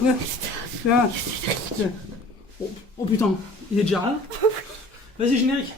Tiens. Oh putain, il est déjà là. Vas-y, générique.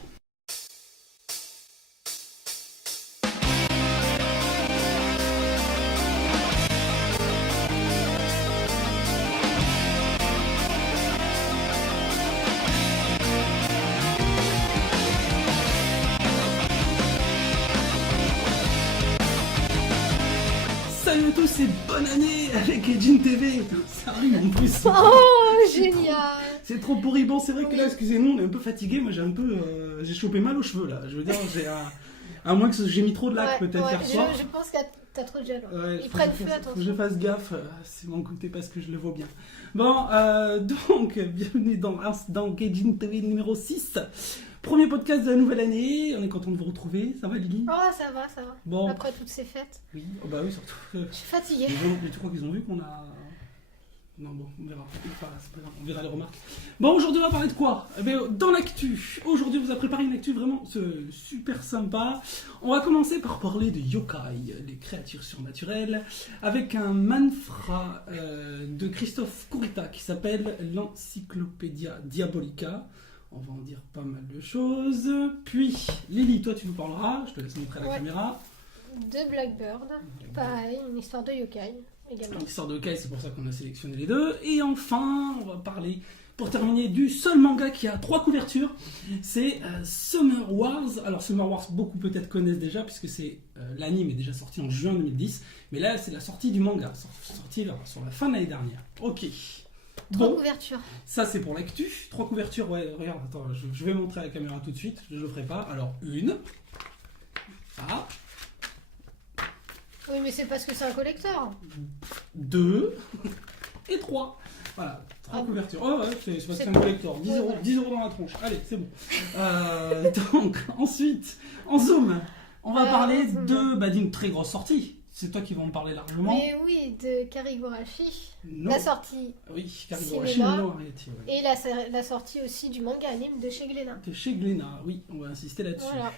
Salut à tous et bonne année avec Edjin TV. Ça arrive en plus. Oh, génial. C'est trop pourri. Bon, c'est vrai que là, excusez-nous, on est un peu fatigué. Moi, j'ai chopé mal aux cheveux là. Je veux dire, à moins que j'ai mis trop de lac peut-être hier soir. Je pense que t'as trop de gel. Ouais, Ils prennent feu, faut attention. que je fasse gaffe. C'est mon côté parce que je le vaux bien. Bon, donc, bienvenue dans Edjin TV numéro 6. Premier podcast de la nouvelle année. On est content de vous retrouver. Ça va, Lily? Oh, ça va. Bon. Après toutes ces fêtes. Oui, oh, bah oui, surtout. Je suis fatiguée. Mais tu crois qu'ils ont vu qu'on a. Non, bon, on verra. Enfin, c'est pas grave, on verra les remarques. Bon, aujourd'hui, on va parler de quoi? Eh bien, dans l'actu. Aujourd'hui, on vous a préparé une actu vraiment super sympa. On va commencer par parler de yokai, les créatures surnaturelles, avec un manfra de Christophe Kurita qui s'appelle l'Encyclopédia Diabolica. On va en dire pas mal de choses. Puis, Lily, toi, tu nous parleras. Je te laisse montrer à la caméra. De Blackbird. Pareil, une histoire de yokai également. Une histoire de yokai, c'est pour ça qu'on a sélectionné les deux. Et enfin, on va parler, pour terminer, du seul manga qui a 3 couvertures. C'est Summer Wars. Alors, Summer Wars, beaucoup peut-être connaissent déjà, puisque l'anime est déjà sorti en juin 2010. Mais là, c'est la sortie du manga, sorti sur la fin de l'année dernière. Ok. 3 couvertures. Ça, c'est pour l'actu. 3 couvertures, ouais, regarde, attends, je vais montrer à la caméra tout de suite. Je ne le ferai pas. Alors, une. Ah. Oui, mais c'est parce que c'est un collector. 2 et 3. Voilà, 3 couvertures. Oh ouais, c'est parce que c'est un collector. 10 euros, 10 euros dans la tronche. Allez, c'est bon. Donc, ensuite, en zoom, on va parler d'une très grosse sortie. C'est toi qui vas en parler largement. Mais oui, de Karigurashi. Non. La sortie. Oui, Karigurashi cinéma, no Arete, ouais. Et la sortie aussi du manga anime de chez Glénat. De chez Glénat, oui, on va insister là-dessus. Voilà.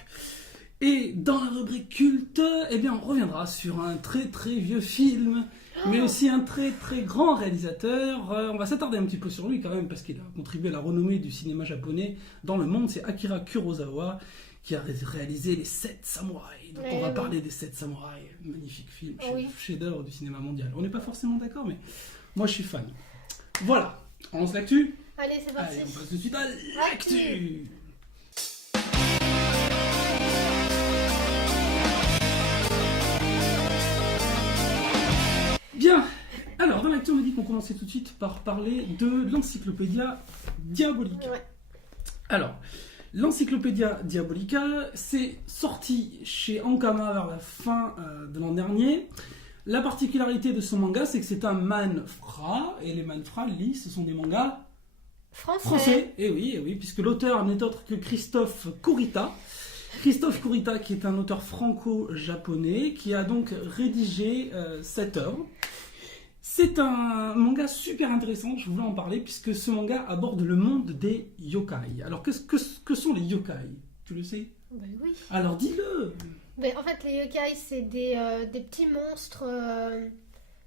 Et dans la rubrique culte, eh bien, on reviendra sur un très très vieux film, mais aussi un très très grand réalisateur. On va s'attarder un petit peu sur lui quand même, parce qu'il a contribué à la renommée du cinéma japonais dans le monde. C'est Akira Kurosawa qui a réalisé Les 7 Samouraïs. Donc on va parler des 7 Samouraïs. Magnifique film, chef-d'œuvre du cinéma mondial. On n'est pas forcément d'accord, mais moi je suis fan. Voilà, on lance l'actu. Allez, c'est parti. Allez, on passe tout de suite à l'actu. Bien, alors dans l'actu on a dit qu'on commençait tout de suite par parler de l'Encyclopédia Diabolica. Ouais. Alors, l'Encyclopédia Diabolica, c'est sorti chez Ankama vers la fin de l'an dernier. La particularité de ce manga, c'est que c'est un manfra, et les manfra, ce sont des mangas français. Et oui, puisque l'auteur n'est autre que Christophe Kurita. Christophe Kurita, qui est un auteur franco-japonais, qui a donc rédigé cette œuvre. C'est un manga super intéressant, je voulais en parler, puisque ce manga aborde le monde des yokai. Alors, que sont les yokai? Tu le sais? Ben oui. Alors, dis-le. Ben, en fait, les yokai, c'est des petits monstres,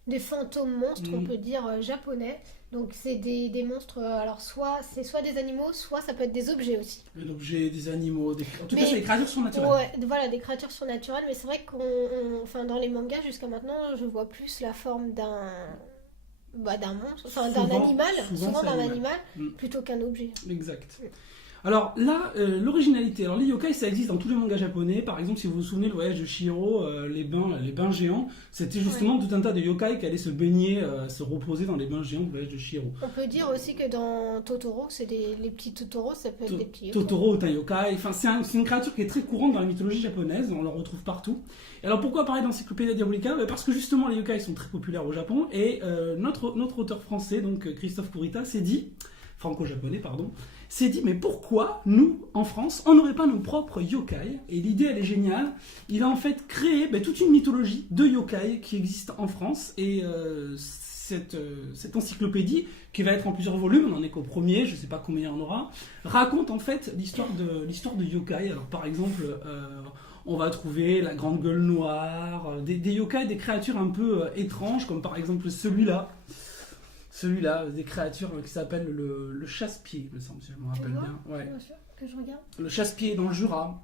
des fantômes monstres, on peut dire, japonais. Donc, c'est des monstres, alors c'est soit des animaux, soit ça peut être des objets aussi. Des objets, des animaux, en tout cas, c'est des créatures surnaturelles. Ouais, voilà, des créatures surnaturelles, mais c'est vrai enfin, dans les mangas, jusqu'à maintenant, je vois plus la forme d'un monstre, enfin d'un animal, souvent d'un animal, plutôt qu'un objet. Exact. Alors là, l'originalité, alors les yokai ça existe dans tous les mangas japonais. Par exemple, si vous vous souvenez le voyage de Chihiro, les bains géants, c'était justement tout un tas de yokai qui allaient se baigner, se reposer dans les bains géants du voyage de Chihiro. On peut dire aussi que dans Totoro, c'est les petits Totoro, ça peut être des petits yokai. Totoro est un yokai, enfin, c'est une créature qui est très courante dans la mythologie japonaise, on la retrouve partout. Et alors pourquoi parler d'Encyclopédia Diabolica? Parce que justement les yokai sont très populaires au Japon, et notre auteur français, donc Christophe Kurita, s'est dit, franco-japonais pardon, s'est dit mais pourquoi nous en France on n'aurait pas nos propres yokai? Et l'idée elle est géniale. Il a en fait créé toute une mythologie de yokai qui existe en France, et cette encyclopédie qui va être en plusieurs volumes, on n'en est qu'au premier, je ne sais pas combien il y en aura, raconte en fait l'histoire de yokai. Alors par exemple on va trouver la grande gueule noire, des yokai, des créatures un peu étranges, comme par exemple celui-là. Celui-là, des créatures qui s'appellent le chasse-pied, me semble, si je me rappelle bien. Ouais. Bien sûr, que je regarde. Le chasse-pied dans le Jura.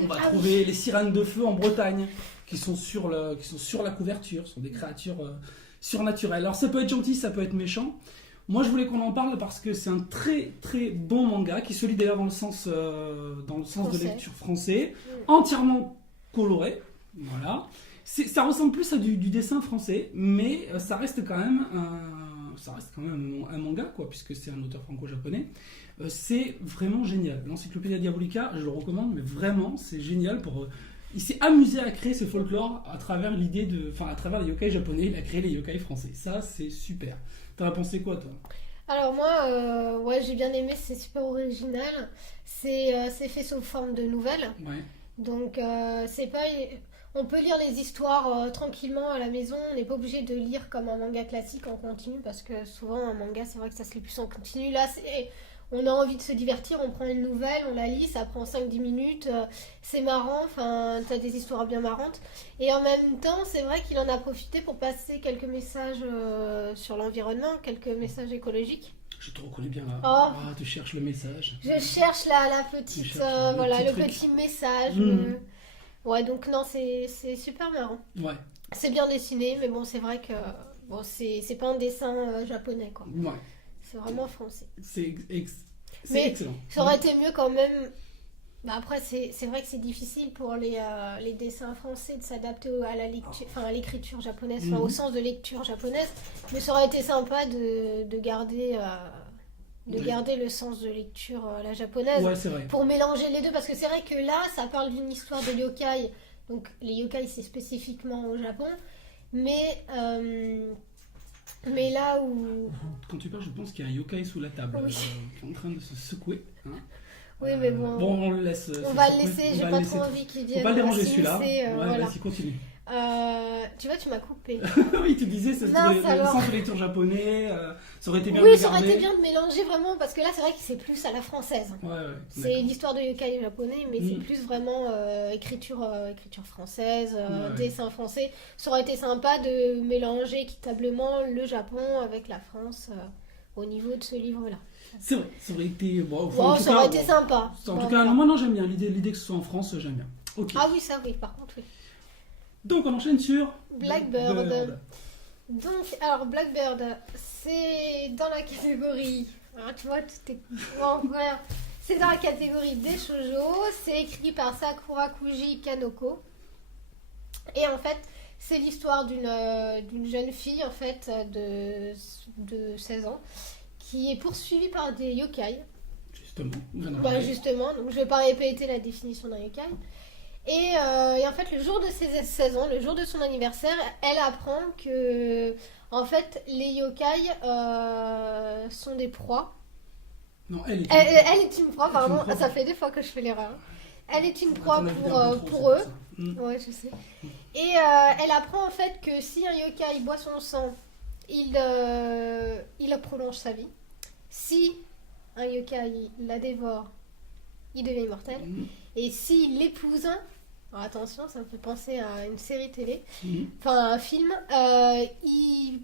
On va trouver les sirènes de feu en Bretagne, qui sont sur la couverture. Ce sont des créatures surnaturelles. Alors ça peut être gentil, ça peut être méchant. Moi je voulais qu'on en parle parce que c'est un très très bon manga, qui se lit d'ailleurs dans le sens de lecture français, entièrement coloré. Voilà. Ça ressemble plus à du dessin français, mais ça reste quand même un manga, quoi, puisque c'est un auteur franco-japonais. C'est vraiment génial. L'Encyclopédia Diabolica, je le recommande, mais vraiment, c'est génial. Il s'est amusé à créer ce folklore à travers à travers les yokai japonais. Il a créé les yokai français. Ça, c'est super. T'en as pensé quoi, toi? Alors moi, ouais, j'ai bien aimé, c'est super original. C'est fait sous forme de nouvelles. Ouais. Donc c'est pas... On peut lire les histoires tranquillement à la maison, on n'est pas obligé de lire comme un manga classique en continu, parce que souvent un manga, c'est vrai que ça se lit plus en continu. Là, on a envie de se divertir, on prend une nouvelle, on la lit, ça prend 5-10 minutes, c'est marrant, enfin, t'as des histoires bien marrantes. Et en même temps, c'est vrai qu'il en a profité pour passer quelques messages sur l'environnement, quelques messages écologiques. Je te reconnais bien là. Oh. Ah, tu cherches le message. Je cherche la petite, le petit message. Ouais, donc non, c'est super marrant. Ouais. C'est bien dessiné, mais bon, c'est vrai que c'est pas un dessin japonais, quoi. Ouais. C'est vraiment français. C'est mais excellent. Ça aurait été mieux quand même. Bah après, c'est vrai que c'est difficile pour les dessins français de s'adapter à la lecture, à l'écriture japonaise, au sens de lecture japonaise. Mais ça aurait été sympa de garder le sens de lecture la japonaise, ouais, c'est vrai. Pour mélanger les deux, parce que c'est vrai que là ça parle d'une histoire de yokai, donc les yokai c'est spécifiquement au Japon, mais là où... Quand tu parles, je pense qu'il y a un yokai sous la table, oui. qui est en train de se secouer, hein. Oui, mais bon, on le laisse. On va le laisser, j'ai pas trop envie qu'il vienne. Faut pas le déranger celui-là. Voilà. Vas-y, continue. Tu vois, tu m'as coupé. Oui, tu disais, c'est le sens de lecture japonais, ça aurait été bien Oui, de ça aurait garder. été bien de mélanger vraiment, parce que là, c'est vrai que c'est plus à la française. Ouais, c'est l'histoire de yokai japonais, mais c'est plus vraiment écriture française, dessin français. Ça aurait été sympa de mélanger équitablement le Japon avec la France au niveau de ce livre-là. C'est vrai, ça aurait été... ça aurait été sympa. En tout cas, moi, non, j'aime bien. L'idée que ce soit en France, j'aime bien. Okay. Ah oui, ça oui, par contre, oui. Donc, on enchaîne sur... Blackbird. Donc, alors, Blackbird, c'est dans la catégorie... Alors, tu vois, tout est... C'est dans la catégorie des shoujo. C'est écrit par Sakurakuji Kanoko. Et en fait, c'est l'histoire d'une jeune fille, en fait, de 16 ans, qui est poursuivie par des yokai. Justement, donc je vais pas répéter la définition d'un yokai. Et en fait, le jour de ses 16 ans, le jour de son anniversaire, elle apprend que, en fait, les yokai sont des proies. Non, elle est une proie, pardon. Ça fait 2 fois que je fais l'erreur. Elle est une proie pour eux. Ouais, je sais. Et elle apprend en fait que si un yokai boit son sang, il prolonge sa vie. Si un yokai la dévore, il devient immortel. Et s'il l'épouse, alors attention, ça me fait penser à une série télé, un film, il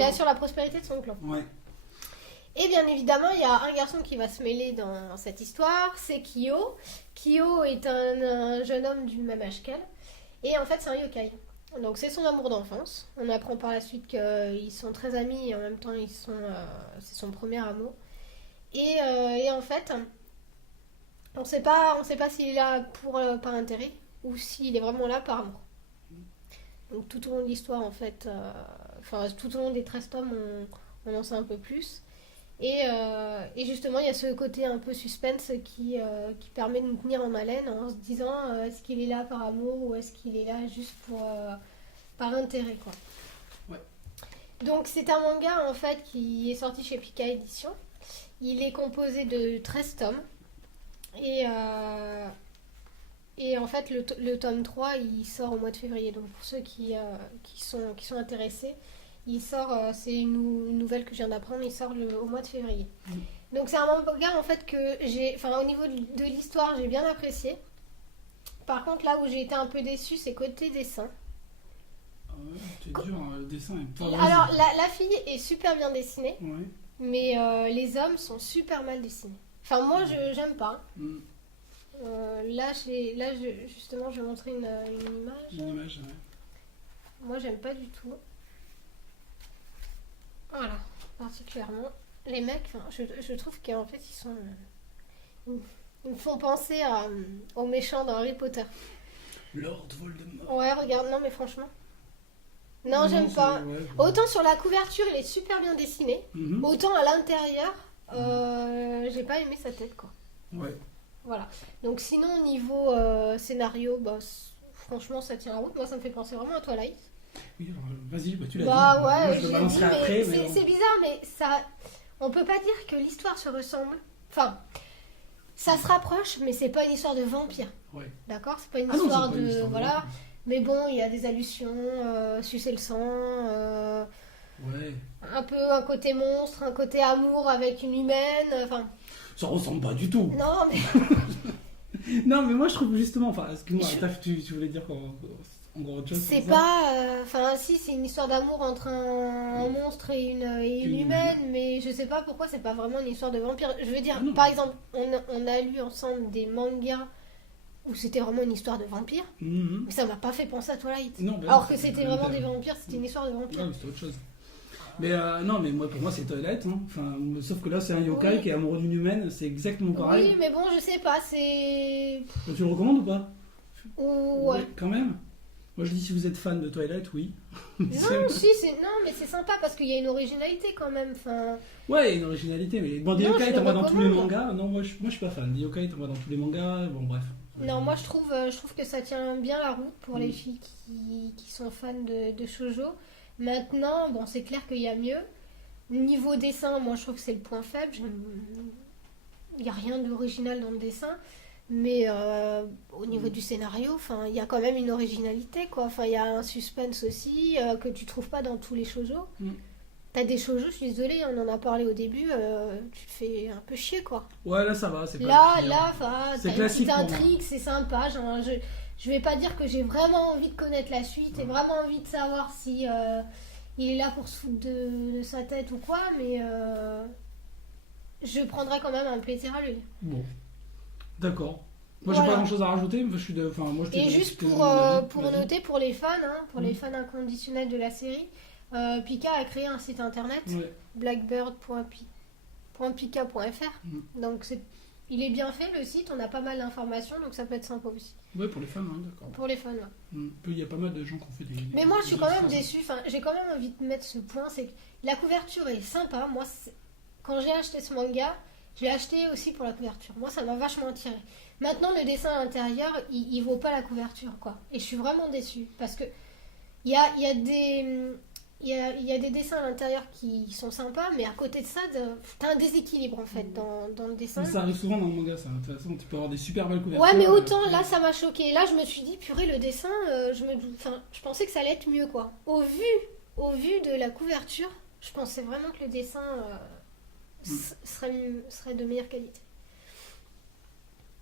assure la prospérité de son clan. Ouais. Et bien évidemment, il y a un garçon qui va se mêler dans cette histoire, c'est Kyo. Kyo est un jeune homme du même âge qu'elle. Et en fait, c'est un yokai. Donc c'est son amour d'enfance. On apprend par la suite qu'ils sont très amis et en même temps, c'est son premier amour. Et en fait, on sait pas s'il est là par intérêt ou s'il est vraiment là par amour. Donc tout au long de l'histoire, en fait, tout au long des 13 tomes, on en sait un peu plus. Et justement, il y a ce côté un peu suspense qui permet de nous tenir en haleine en se disant est-ce qu'il est là par amour ou est-ce qu'il est là juste par intérêt, quoi. Ouais. Donc c'est un manga en fait qui est sorti chez Pika Édition. Il est composé de 13 tomes et en fait le tome 3 il sort au mois de février. Donc pour ceux qui sont intéressés, il sort, c'est une nouvelle que je viens d'apprendre, il sort au mois de février. Donc c'est un manga en fait que au niveau de l'histoire, j'ai bien apprécié. Par contre, là où j'ai été un peu déçue, c'est côté dessin. ouais, c'est dur, le dessin est pas... Alors, la fille est super bien dessinée, Ouais. mais les hommes sont super mal dessinés. Enfin, moi, j'aime pas. Mm. Justement, je vais montrer une image. Une image, ouais. Moi, j'aime pas du tout. Voilà, particulièrement. Les mecs, je trouve qu'en fait, ils me font penser aux méchants dans Harry Potter. Lord Voldemort. Ouais, regarde, non, mais franchement. Non, j'aime pas. Ouais. Autant sur la couverture, il est super bien dessiné. Mhm. Autant à l'intérieur, j'ai pas aimé sa tête, quoi. Ouais. Voilà. Donc sinon, niveau scénario, bah, franchement, ça tient la route. Moi, ça me fait penser vraiment à Twilight. Oui, alors, vas-y, tu l'as Bah dit. Moi, ouais, je je le l'ai balancerai dit, après. mais Mais bon. c'est bizarre, mais ça... On peut pas dire que l'histoire se ressemble. Enfin, ça se rapproche, mais c'est pas une histoire de vampire. Ouais. D'accord? C'est pas une Ah non, c'est histoire pas une de... histoire de Voilà. vampire. Mais bon, il y a des allusions, sucer le sang... Ouais. un peu un côté monstre, un côté amour avec une humaine, enfin... Ça ressemble pas du tout. Non, mais... Non, mais moi je trouve justement, enfin, excuse-moi, tu voulais dire en gros autre chose. C'est ça pas... Enfin, si, c'est une histoire d'amour entre un monstre et une humaine, mais je sais pas pourquoi c'est pas vraiment une histoire de vampire. Je veux dire, Ah non. par exemple, on a lu ensemble des mangas où c'était vraiment une histoire de vampire, Mhm. mais ça m'a pas fait penser à Twilight. Non, bah, Alors que c'est- c'était vraiment des vampires, c'était une histoire de vampire. Ouais, mais c'est autre chose. Mais non, mais moi, pour moi, c'est Twilight. Hein. Enfin, sauf que là, c'est un yokai Oui. qui est amoureux d'une humaine, c'est exactement pareil. Oui, mais bon, je sais pas, c'est... Tu le recommandes ou pas? Ouais. Quand même. Moi, je dis si vous êtes fan de Twilight, oui. Non, si, non, mais c'est sympa parce qu'il y a une originalité quand même. Enfin, Ouais, il y a une originalité, mais bon, des Non, yokai, je t'en le vois dans tous les recommande. mangas. Non, moi, je suis pas fan. Des yokai, t'en vois dans tous les mangas. Bon, bref. non, moi je trouve que ça tient bien la route pour les Mm. filles qui sont fans de shoujo. Maintenant, bon, c'est clair qu'il y a mieux. Niveau dessin, moi je trouve que c'est le point faible. Il n'y a rien d'original dans le dessin. Mais au niveau du scénario, enfin, il y a quand même une originalité, quoi. Enfin, il y a un suspense aussi que tu trouves pas dans tous les shoujo. Mm. T'as des shoujo, je suis désolée, on en a parlé au début, tu te fais un peu chier, quoi. Ouais, là, ça va. C'est pas Là, le pire. enfin, C'est t'as une classique petite pour moi. intrigue, c'est sympa. Genre, je vais pas dire que j'ai vraiment envie de connaître la suite et vraiment envie de savoir si il est là pour se foutre de sa tête ou quoi, mais je prendrai quand même un plaisir à le lire. Bon. D'accord. Moi, j'ai Voilà. pas grand chose à rajouter. Mais enfin, moi, je te Et dis juste ce que pour mon avis. pour Vas-y. noter pour les fans, hein, pour les Mm. fans inconditionnels de la série, Pika a créé un site internet, Ouais. blackbird.pika.fr. Donc il est bien fait le site, on a pas mal d'informations, donc ça peut être sympa aussi. Ouais, pour les femmes, hein, d'accord. Pour les fans, ouais. Il y a pas mal de gens qui ont fait des. Mais moi, je suis quand même des- déçue. Enfin, j'ai quand même envie de mettre ce point, c'est que la couverture est sympa. Moi, quand j'ai acheté ce manga, je l'ai acheté aussi pour la couverture. Moi, ça m'a vachement attiré. Maintenant, le dessin à l'intérieur, il vaut pas la couverture, quoi. Et je suis vraiment déçue parce que il y a des dessins à l'intérieur qui sont sympas, mais à côté de ça, t'as un déséquilibre en fait dans le dessin. Mais ça arrive souvent dans le manga, ça. De toute façon, tu peux avoir des super belles couvertures. Ouais, mais autant là, ça m'a choqué. Là, je me suis dit, purée, le dessin, je pensais que ça allait être mieux, quoi. Au vu de la couverture, je pensais vraiment que le dessin serait de meilleure qualité.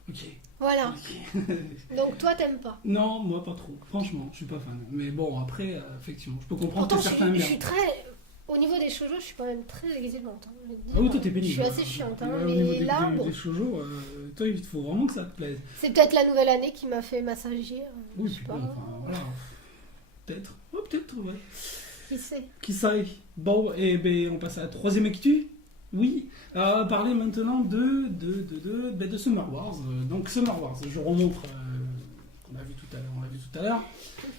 Ok. Voilà. Ok. Donc toi, t'aimes pas. Non, moi pas trop. Franchement, je suis pas fan. Mais bon, après, effectivement, je peux comprendre Pourtant, que certains aiment je bien. suis très. Au niveau des shoujo, je suis quand même très exigeante. Hein, je vais te dire. Ah oui, toi t'es pénible. Je suis assez chiante, hein, Ouais, au niveau mais des, là, des, bon, des shoujo, toi, il faut vraiment que ça te plaise. c'est peut-être la nouvelle année qui m'a fait massager. Oui, je sais puis pas. bon, enfin, voilà. Peut-être. Oh, peut-être, ouais. Qui sait. Qui sait. Bon, et ben, on passe à la troisième actu. Oui, on va parler maintenant de Summer Wars. Donc Summer Wars, je remonte qu'on a vu tout à l'heure.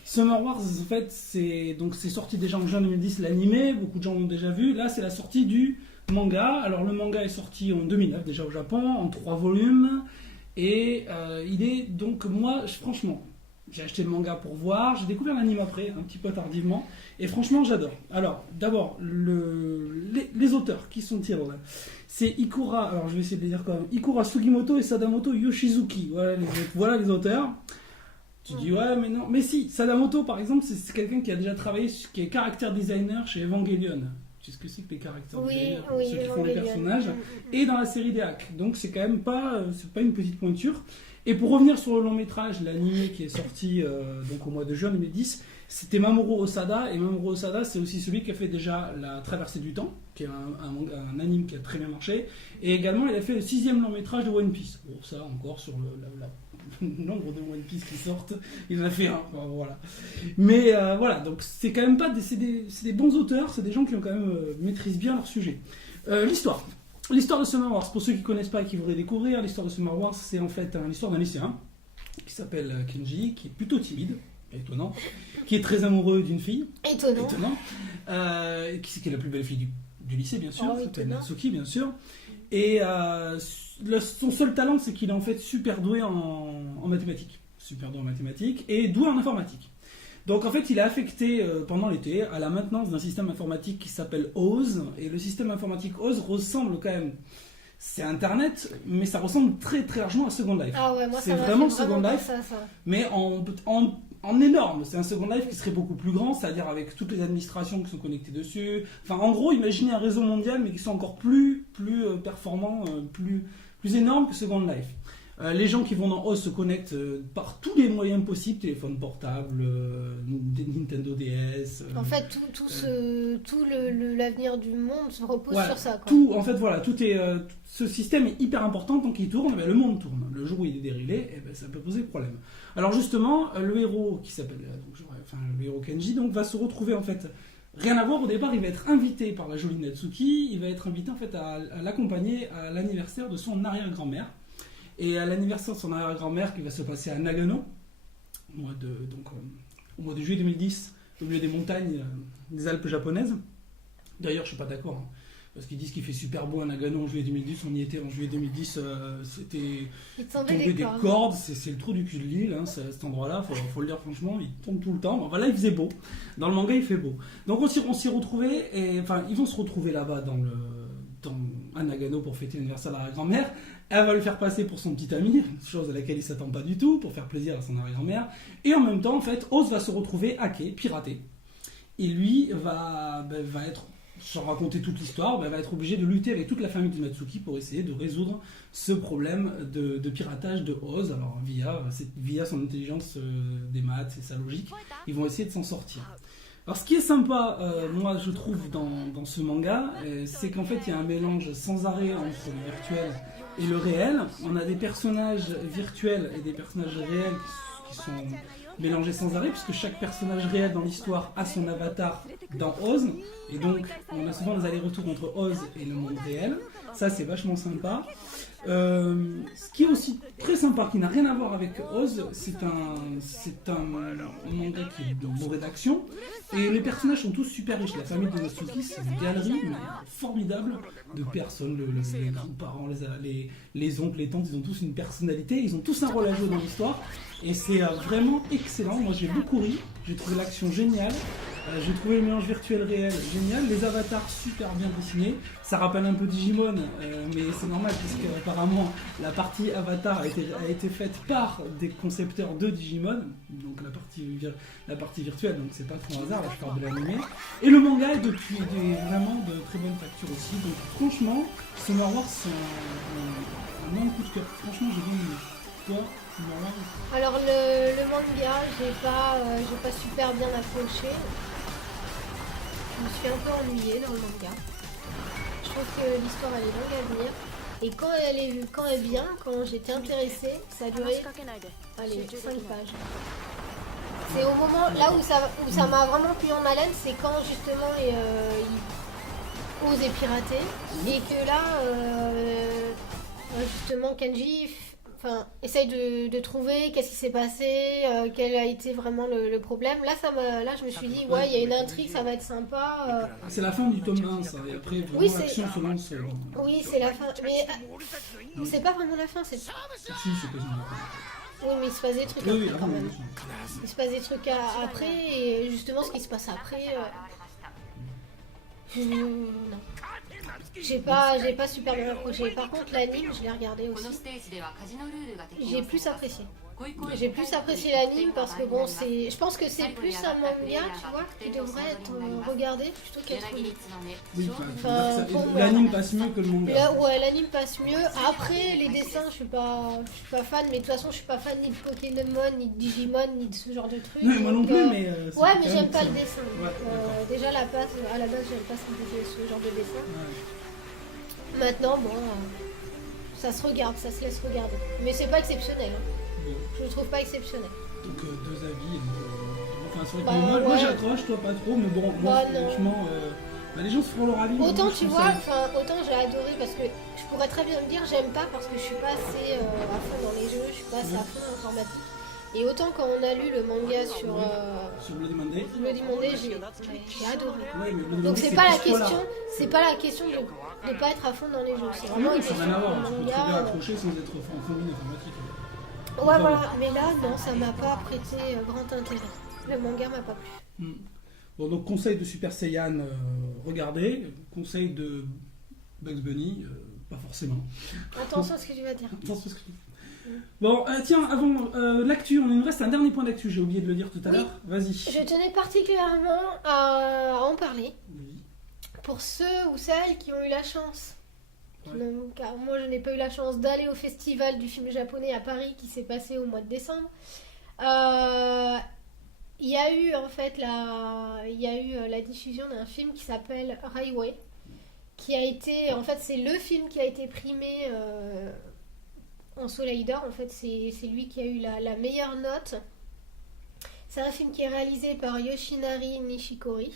Summer Wars, en fait, c'est sorti déjà en juin 2010 l'animé, beaucoup de gens l'ont déjà vu. Là, c'est la sortie du manga. Alors le manga est sorti en 2009 déjà au Japon, en 3 volumes. Et il est donc, moi, franchement, j'ai acheté le manga pour voir, j'ai découvert l'anime après, un petit peu tardivement, et franchement j'adore. Alors, d'abord, les auteurs, qui sont-ils? C'est Ikura, alors je vais essayer de les dire quand même, Ikura Sugimoto et Sadamoto Yoshizuki, voilà les auteurs. Tu dis ouais mais non, mais si, Sadamoto par exemple c'est quelqu'un qui a déjà travaillé, qui est character designer chez Evangelion. Tu sais ce que c'est que les character designers, ceux qui font les Evangelion. personnages, et dans la série des hacks. Donc c'est quand même pas une petite pointure. Et pour revenir sur le long métrage, l'anime qui est sorti donc au mois de juin 2010, c'était Mamoru Osada. Et Mamoru Osada, c'est aussi celui qui a fait déjà La Traversée du Temps, qui est un anime qui a très bien marché. Et également, il a fait le 6e long métrage de One Piece. Bon, ça encore sur le nombre de One Piece qui sortent, il en a fait un. Enfin, voilà. Mais voilà, donc c'est quand même pas c'est des bons auteurs, c'est des gens qui ont quand même maîtrisent bien leur sujet. L'histoire. L'histoire de Summer Wars, pour ceux qui ne connaissent pas et qui voudraient découvrir, l'histoire de Summer Wars, c'est en fait l'histoire d'un lycéen qui s'appelle Kenji, qui est plutôt timide, étonnant, qui est très amoureux d'une fille. Étonnant. Qui est la plus belle fille du lycée, bien sûr, qui s'appelle Natsuki, bien sûr. Et son seul talent, c'est qu'il est en fait super doué en mathématiques. Super doué en mathématiques et doué en informatique. Donc en fait, il est affecté pendant l'été à la maintenance d'un système informatique qui s'appelle OZ. Et le système informatique OZ ressemble quand même... C'est Internet, mais ça ressemble très très largement à Second Life. Ah ouais, moi c'est ça m'a vraiment fait Second Life, ça. Mais en énorme. C'est un Second Life qui serait beaucoup plus grand, c'est-à-dire avec toutes les administrations qui sont connectées dessus. Enfin, en gros, imaginez un réseau mondial, mais qui sont encore plus performants, plus énormes que Second Life. Les gens qui vont dans OZ se connectent par tous les moyens possibles, téléphone portable, Nintendo DS. En fait, tout l'avenir du monde se repose sur ça. Quoi. Tout est, ce système est hyper important, tant qu'il tourne, le monde tourne. Le jour où il est déréglé, ça peut poser problème. Alors justement, le héros qui s'appelle, le héros Kenji, donc, va se retrouver en fait. Rien à voir, au départ, il va être invité par la jolie Natsuki, il va être invité en fait à l'accompagner à l'anniversaire de son arrière-grand-mère. Et à l'anniversaire de son arrière-grand-mère qui va se passer à Nagano, au mois de juillet 2010, au milieu des montagnes des Alpes japonaises. D'ailleurs, je suis pas d'accord, hein, parce qu'ils disent qu'il fait super beau à Nagano en juillet 2010. On y était en juillet 2010, c'était tombé des cordes, c'est le trou du cul de l'île, hein, cet endroit-là, faut le dire franchement, il tombe tout le temps. Bon, voilà, il faisait beau. Dans le manga, il fait beau. Donc on s'y retrouvait, ils vont se retrouver là-bas à Nagano pour fêter l'anniversaire de la grand-mère. Elle va le faire passer pour son petit ami, chose à laquelle il ne s'attend pas du tout, pour faire plaisir à son arrière-grand-mère. Et en même temps, en fait, Oz va se retrouver hacké, piraté. Et lui va être, sans raconter toute l'histoire, va être obligé de lutter avec toute la famille de Natsuki pour essayer de résoudre ce problème de piratage de Oz. Alors via son intelligence des maths et sa logique, ils vont essayer de s'en sortir. Alors ce qui est sympa, moi je trouve dans ce manga, c'est qu'en fait il y a un mélange sans arrêt entre le virtuel et le réel. On a des personnages virtuels et des personnages réels qui sont mélangés sans arrêt, puisque chaque personnage réel dans l'histoire a son avatar dans Oz, et donc on a souvent des allers-retours entre Oz et le monde réel. Ça c'est vachement sympa. Ce qui est aussi très sympa, qui n'a rien à voir avec Oz, c'est un manga qui est bourré d'action, et les personnages sont tous super riches. La famille de Natsuki, c'est une galerie formidable de personnes, les grands-parents, les oncles, les tantes, ils ont tous une personnalité, ils ont tous un rôle à jouer dans l'histoire, et c'est vraiment excellent. Moi j'ai beaucoup ri, j'ai trouvé l'action géniale. J'ai trouvé le mélange virtuel-réel génial, les avatars super bien dessinés, ça rappelle un peu Digimon, mais c'est normal puisque apparemment la partie avatar a été faite par des concepteurs de Digimon, donc la partie virtuelle, donc c'est pas trop un hasard, là je parle de l'animé. Et le manga est vraiment de très bonne facture aussi, donc franchement, Summer Wars c'est un énorme coup de cœur, franchement j'ai bien aimé. Toi, Summer Wars? Alors le manga, j'ai pas super bien accroché. Je me suis un peu ennuyée dans le manga. Je trouve que l'histoire elle est longue à venir. Et quand elle vient, quand j'étais intéressée, ça a duré 5 pages. C'est au moment là où ça m'a vraiment pris en haleine, c'est quand justement il ose pirater. Et que là, justement Kenji essaye de trouver qu'est-ce qui s'est passé, quel a été vraiment le problème. Là, je me suis dit, ouais, il y a une intrigue, ça va être sympa. C'est la fin du tome 1, ça, et après, vraiment, l'action se lance. Oui, c'est la fin, mais c'est pas vraiment la fin, c'est... Si, c'est quasiment la fin. Oui, mais il se passe des trucs après, quand même. Il se passe des trucs après, et justement, ce qui se passe après... non. J'ai pas super bien accroché. Par contre, l'anime, je l'ai regardé aussi. J'ai plus apprécié. J'ai plus apprécié l'anime parce que bon, je pense que c'est plus un manga, tu vois, qui devrait être regardé plutôt qu'être lu. Oui, Enfin, pour moi, l'anime voilà. passe mieux que le manga. Là, ouais, l'anime passe mieux. Après, les dessins, je suis pas fan, mais de toute façon, je suis pas fan ni de Pokémon, ni de Digimon, ni de ce genre de trucs. Non, moi non donc, plus, mais. c'est ouais, quand mais même j'aime pas le excellent. dessin. Ouais, Donc, déjà, à la base, j'aime pas ce genre de dessin. Ouais. Maintenant, bon, ça se regarde, ça se laisse regarder. Mais c'est pas exceptionnel. Hein. Bon. Je le trouve pas exceptionnel. Donc, deux avis. Enfin, c'est vrai que Bah, moi ouais. j'accroche, toi pas trop, mais bon, moi, Bah, non. franchement, les gens se feront leur avis. mais Autant moi, je tu trouve vois, ça- autant j'ai adoré parce que je pourrais très bien me dire j'aime pas parce que je suis pas assez à fond dans les jeux, je suis pas assez à fond dans l'informatique. Et autant quand on a lu le manga sur Sur Bloody Monday. Bloody Monday, j'ai adoré. Ouais, mais Bloody Donc Monday, c'est pas la plus polar. question, c'est pas la question de pas être à fond dans les jeux, c'est vraiment Oui, une ça n'a question rien à voir. de Tu peux manga. très bien accrocher sans être en famille informatique. Ouais voilà, mais là non, ça m'a pas prêté grand intérêt. Le manga m'a pas plu. Bon, donc conseil de Super Saiyan, regardez. Conseil de Bugs Bunny, pas forcément. Attention à ce que tu vas dire. Attention à ce que tu dis. Bon, tiens, avant l'actu, il nous reste un dernier point d'actu, j'ai oublié de le dire tout à Oui. l'heure. Vas-y. Je tenais particulièrement à en parler. Oui. Pour ceux ou celles qui ont eu la chance, car moi je n'ai pas eu la chance d'aller au festival du film japonais à Paris qui s'est passé au mois de décembre, il y a eu en fait la diffusion d'un film qui s'appelle Railway, qui a été, en fait c'est le film qui a été primé en Soleil d'Or, en fait c'est lui qui a eu la meilleure note. C'est un film qui est réalisé par Yoshinari Nishikori.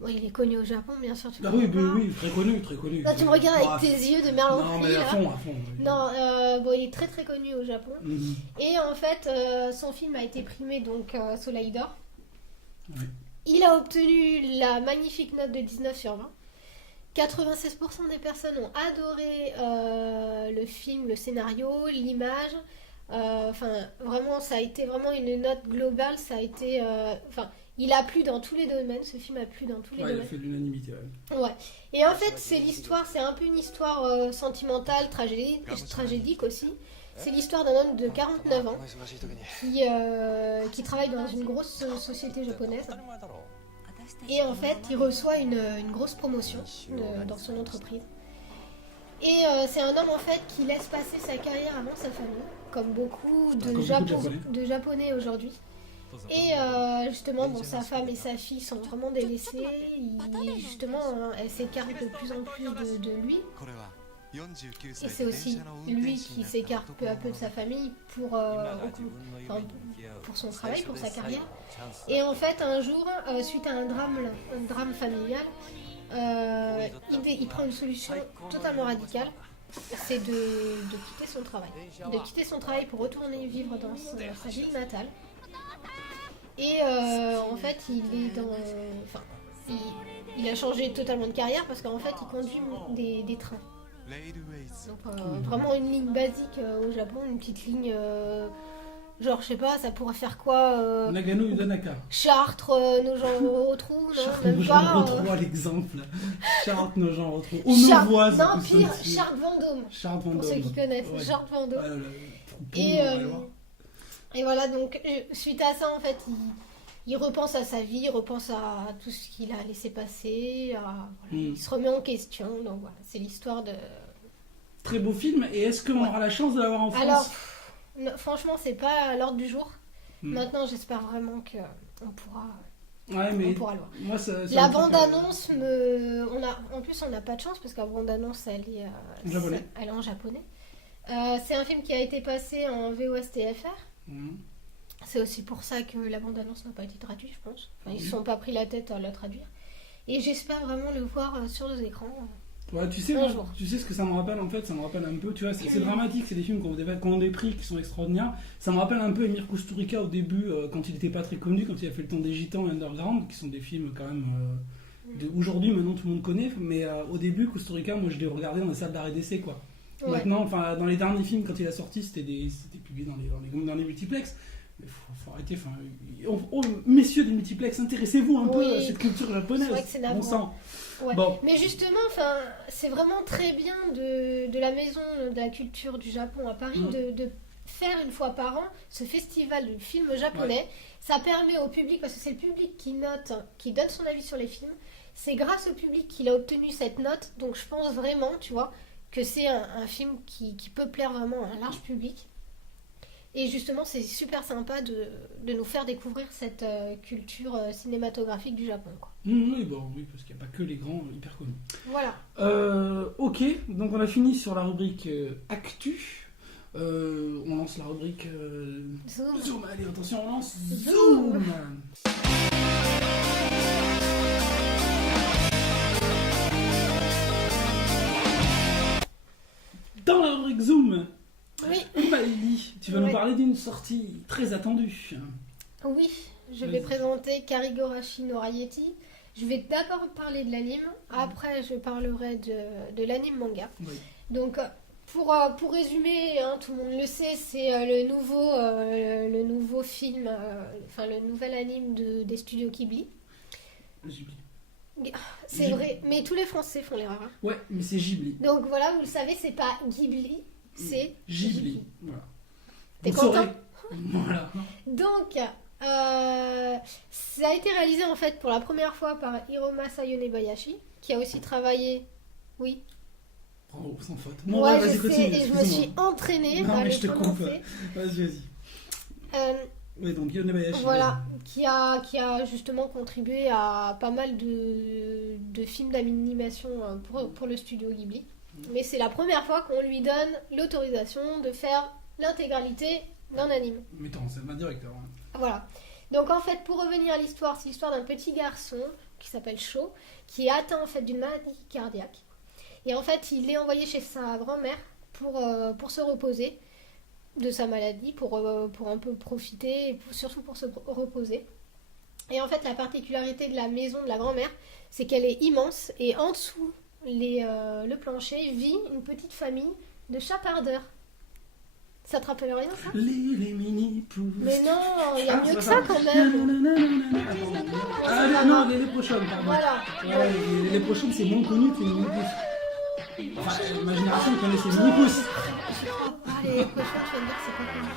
Bon, il est connu au Japon, bien sûr. Ah oui, oui, très connu, très connu. Là, tu me regardes Bah, avec tes yeux de merlan non, mais frit, à là. fond, à fond. Oui. Non, bon, il est très très connu au Japon. Mhm. Et en fait, son film a été primé donc Soleil d'Or. Oui. Il a obtenu la magnifique note de 19 sur 20. 96% des personnes ont adoré le film, le scénario, l'image. Enfin, vraiment, ça a été vraiment une note globale. Ça a été, il a plu dans tous les domaines. Ce film a plu dans tous les Ouais, il a domaines. fait l'unanimité. Ouais. Ouais. Et en fait, c'est l'histoire, c'est un peu une histoire sentimentale, tragédique aussi. C'est l'histoire d'un homme de 49 ans qui travaille dans une grosse société japonaise. Et en fait, il reçoit une grosse promotion dans son entreprise. Et c'est un homme en fait qui laisse passer sa carrière avant sa famille, comme beaucoup de Japonais aujourd'hui. Et justement, bon, sa femme et sa fille sont vraiment délaissées. Elle s'écarte de plus en plus de lui. Et c'est aussi lui qui s'écarte peu à peu de sa famille pour son travail, pour sa carrière. Et en fait, un jour, suite à un drame familial, il prend une solution totalement radicale. C'est de quitter son travail. De quitter son travail pour retourner vivre dans sa ville natale. Et en fait, il a changé totalement de carrière parce qu'en fait, il conduit des trains. Donc vraiment une ligne basique au Japon, une petite ligne, genre je sais pas, ça pourrait faire quoi Nagano Udanaka. Chartres, Nogent-Rotrou, non, Chartres, même pas. Nogent-Rotrou, l'exemple. Chartres, Nogent-Rotrou. Aunevoise. Non, pire, Chartres-Vendôme. Chartres-Vendôme. Pour ceux qui connaissent, Ouais. Chartres-Vendôme. Et Et voilà, donc suite à ça, en fait, il repense à sa vie, il repense à tout ce qu'il a laissé passer, il se remet en question. Donc voilà, c'est l'histoire de... très beau film. Et est-ce qu'on aura la chance de l'avoir en France? Alors, franchement, c'est pas à l'ordre du jour. Mm. Maintenant, j'espère vraiment qu'on pourra... Ouais, mais on pourra le voir. moi, ça La me fait bande-annonce, en plus, on n'a pas de chance parce que la bande-annonce, elle est en japonais. C'est un film qui a été passé en VOSTFR. Mhm. C'est aussi pour ça que la bande-annonce n'a pas été traduite, je pense. Enfin, ils ne se sont pas pris la tête à la traduire. Et j'espère vraiment le voir sur nos écrans. Ouais, tu sais ce que ça me rappelle en fait, ça me rappelle un peu, tu vois, c'est dramatique, c'est des films qui ont des prix qui sont extraordinaires. Ça me rappelle un peu Emir Kusturica au début, quand il n'était pas très connu, quand il a fait Le Temps des Gitans et Underground, qui sont des films quand même aujourd'hui, maintenant tout le monde connaît, mais au début, Kusturica, moi je l'ai regardé dans la salle d'arrêt d'essai, quoi. Ouais. Maintenant, enfin, dans les derniers films, quand il a sorti, c'était publié dans les multiplex. Mais faut arrêter, messieurs des multiplex, intéressez-vous un peu à cette culture japonaise. C'est vrai que c'est bon sang. Ouais. Bon. Mais justement, c'est vraiment très bien de la maison de la culture du Japon à Paris faire une fois par an ce festival du film japonais. Ça permet au public, parce que c'est le public qui note, qui donne son avis sur les films, c'est grâce au public qu'il a obtenu cette note, donc je pense vraiment, tu vois, que c'est un film qui peut plaire vraiment à un large public. Et justement, c'est super sympa de nous faire découvrir cette culture cinématographique du Japon, quoi. Oui, oui, parce qu'il n'y a pas que les grands hyper connus. Voilà. Ok, donc on a fini sur la rubrique Actu. On lance la rubrique Zoom. Allez, attention, on lance Zoom. Dans la rubrique Zoom, Oui. Maëlie, tu vas nous parler d'une sortie très attendue. Oui, je vais présenter Karigorashi no Rayeti. Je vais d'abord parler de l'anime, après je parlerai de l'anime manga. Oui. Donc pour résumer, hein, tout le monde le sait, c'est le nouveau film, enfin le nouvel anime des studios Ghibli. Ghibli. C'est vrai, mais tous les Français font l'erreur. Hein. Ouais, mais c'est Ghibli. Donc voilà, vous le savez, c'est pas Ghibli, c'est Ghibli. Voilà. T'es Vous content? saurez. Voilà. Donc, ça a été réalisé en fait pour la première fois par Hiroma Sayonebayashi, qui a aussi travaillé. Oui. Bravo, sans faute. Ouais, vas-y, je sais, continue, et je me suis entraînée Non, à mais le je te coupe. prononcer. Vas-y. Oui, donc Yonebayashi. Voilà, qui a justement contribué à pas mal de films d'animation pour le studio Ghibli. Mais c'est la première fois qu'on lui donne l'autorisation de faire l'intégralité d'un anime. Mettons, c'est ma directeur. Hein. Voilà. Donc en fait, pour revenir à l'histoire, c'est l'histoire d'un petit garçon qui s'appelle Sho, qui est atteint en fait d'une maladie cardiaque. Et en fait, il est envoyé chez sa grand-mère pour se reposer de sa maladie, pour un peu profiter, et surtout pour se reposer. Et en fait, la particularité de la maison de la grand-mère, c'est qu'elle est immense, et en dessous le plancher vit une petite famille de chapardeurs. Ça te rappelle rien, ça? Les mini-poux. Mais non, il y a mieux que ça quand même. Ah non, les prochaines, pardon. Voilà. Ouais, les prochaines, c'est moins connu que les mini-pousses. Enfin, ma génération connaissait les mini-pousses. Les prochaines, tu vas me dire que c'est pas connu.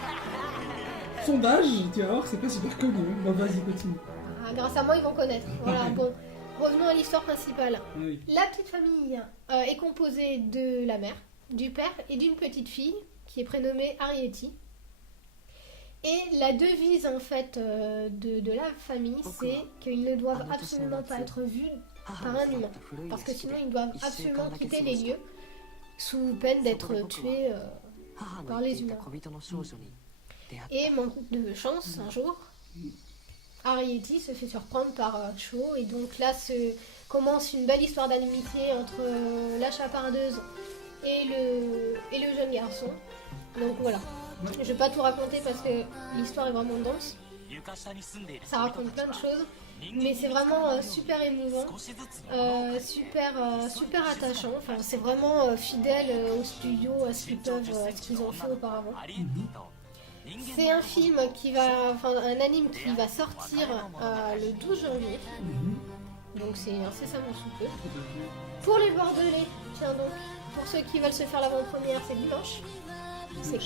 Sondage, tu vas voir, c'est pas super connu. Bah vas-y, continue. Ah, grâce à moi, ils vont connaître. Voilà, bon. Revenons à l'histoire principale. Oui. La petite famille est composée de la mère, du père et d'une petite fille qui est prénommée Arieti. Et la devise en fait de la famille, c'est qu'ils ne doivent absolument pas être vus par un humain. Parce que sinon, ils doivent absolument quitter les lieux sous peine d'être tués par les humains. Et manque de chance, un jour, Arieti se fait surprendre par Sho, et donc là commence une belle histoire d'amitié entre la chapardeuse et le jeune garçon. Donc voilà, je vais pas tout raconter parce que l'histoire est vraiment dense, ça raconte plein de choses, mais c'est vraiment super émouvant, super attachant, enfin, c'est vraiment fidèle au studio, à ce qu'ils ont fait auparavant. C'est un film un anime qui va sortir le 12 janvier. Donc c'est incessamment sous peu. Pour les Bordelais, tiens donc, pour ceux qui veulent se faire l'avant-première, c'est dimanche. C'est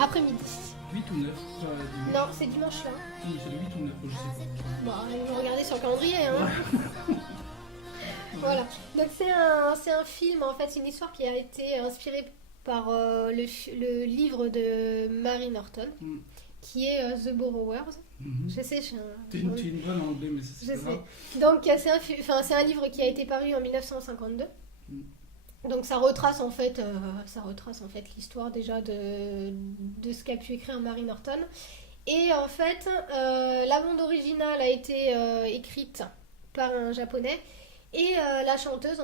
après-midi. 8 ou 9 Non, c'est dimanche là. Oui, c'est le 8 ou 9, je sais pas. Bon, ils vont regarder sur le calendrier. Hein. Voilà. Donc c'est un film, en fait, c'est une histoire qui a été inspirée par le livre de Mary Norton, qui est The Borrowers. Je sais, T'es une bonne en anglais, mais c'est pas grave. Donc c'est un livre qui a été paru en 1952. Donc ça retrace en fait l'histoire déjà de ce qu'a pu écrire Mary Norton. Et en fait, la bande originale a été écrite par un japonais. Et la chanteuse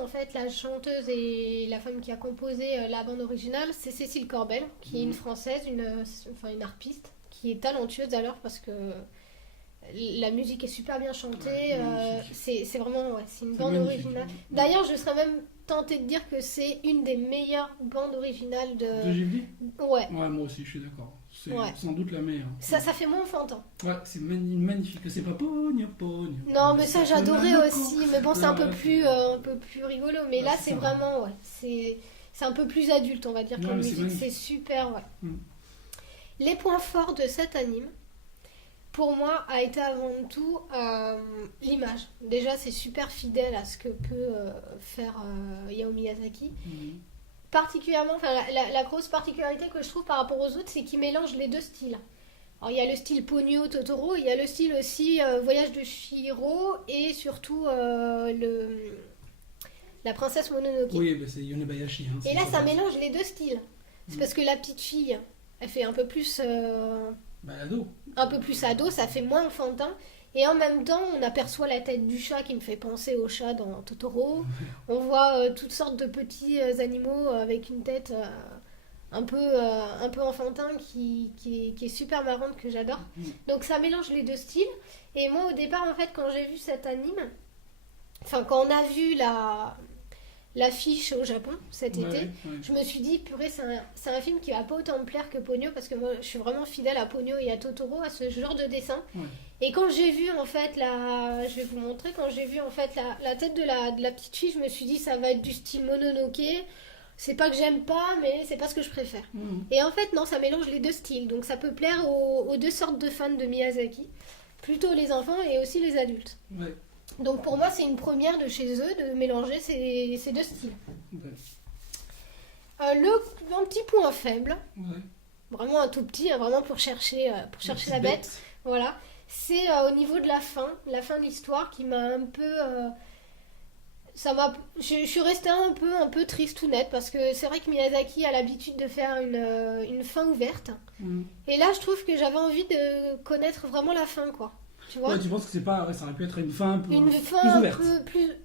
et la femme qui a composé la bande originale, c'est Cécile Corbel, qui est une française, une harpiste, qui est talentueuse d'ailleurs parce que la musique est super bien chantée. C'est vraiment c'est une bande originale. D'ailleurs, je serais même tentée de dire que c'est une des meilleures bandes originales de Ghibli. Ouais. Ouais, moi aussi, je suis d'accord. C'est sans doute la meilleure. Ça fait moins enfantin. Ouais, c'est magnifique. C'est pas pogno. Non, mais ça j'adorais aussi. Mais bon, c'est un peu plus rigolo. Mais là, c'est vraiment c'est un peu plus adulte, on va dire, comme musique. C'est super, ouais. Les points forts de cet anime, pour moi, a été avant tout l'image. Déjà, c'est super fidèle à ce que peut faire Hayao Miyazaki. Particulièrement, la grosse particularité que je trouve par rapport aux autres, c'est qu'il mélange les deux styles. Alors, il y a le style Ponyo Totoro, il y a le style aussi Voyage de Chihiro et surtout la princesse Mononoke. Oui, bah c'est Yonebayashi. Hein, et là, ça mélange les deux styles. C'est parce que la petite fille, elle fait un peu plus... ado. Un peu plus ado, ça fait moins enfantin. Et en même temps, on aperçoit la tête du chat qui me fait penser au chat dans Totoro. On voit toutes sortes de petits animaux avec une tête un peu enfantin qui est super marrante, que j'adore. Donc ça mélange les deux styles. Et moi, au départ, en fait, quand j'ai vu cet anime, enfin, quand on a vu l'affiche au Japon cet été, je me suis dit, purée, c'est un film qui va pas autant me plaire que Ponyo, parce que moi je suis vraiment fidèle à Ponyo et à Totoro, à ce genre de dessin. Et quand j'ai vu en fait je vais vous montrer, quand j'ai vu en fait la tête de la petite fille, je me suis dit, ça va être du style Mononoke. C'est pas que j'aime pas, mais c'est pas ce que je préfère. Et en fait non, ça mélange les deux styles, donc ça peut plaire aux deux sortes de fans de Miyazaki, plutôt les enfants et aussi les adultes. Donc pour moi, c'est une première de chez eux de mélanger ces deux styles. Un petit point faible, vraiment un tout petit, hein, vraiment pour chercher la bête. Voilà, c'est au niveau de la fin de l'histoire qui m'a un peu... je suis restée un peu triste ou nette, parce que c'est vrai que Miyazaki a l'habitude de faire une fin ouverte. Et là, je trouve que j'avais envie de connaître vraiment la fin, quoi. Tu vois, tu penses que c'est pas, ça aurait pu être une fin un peu plus ouverte,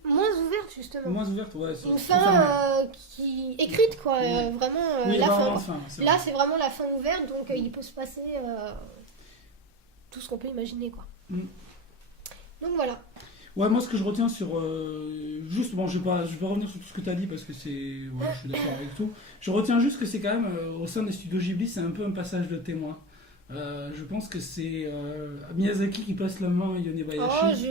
moins ouverte justement. Moins ouverte, ouais. Une fin qui écrite quoi, vraiment la fin. Là, c'est vraiment la fin ouverte, donc il peut se passer tout ce qu'on peut imaginer quoi. Donc voilà. Ouais, moi ce que je retiens sur juste, bon, je vais pas revenir sur tout ce que tu as dit parce que c'est, je suis d'accord avec tout. Je retiens juste que c'est quand même au sein des studios Ghibli, c'est un peu un passage de témoin. Je pense que c'est Miyazaki qui passe la main à Yonebayashi.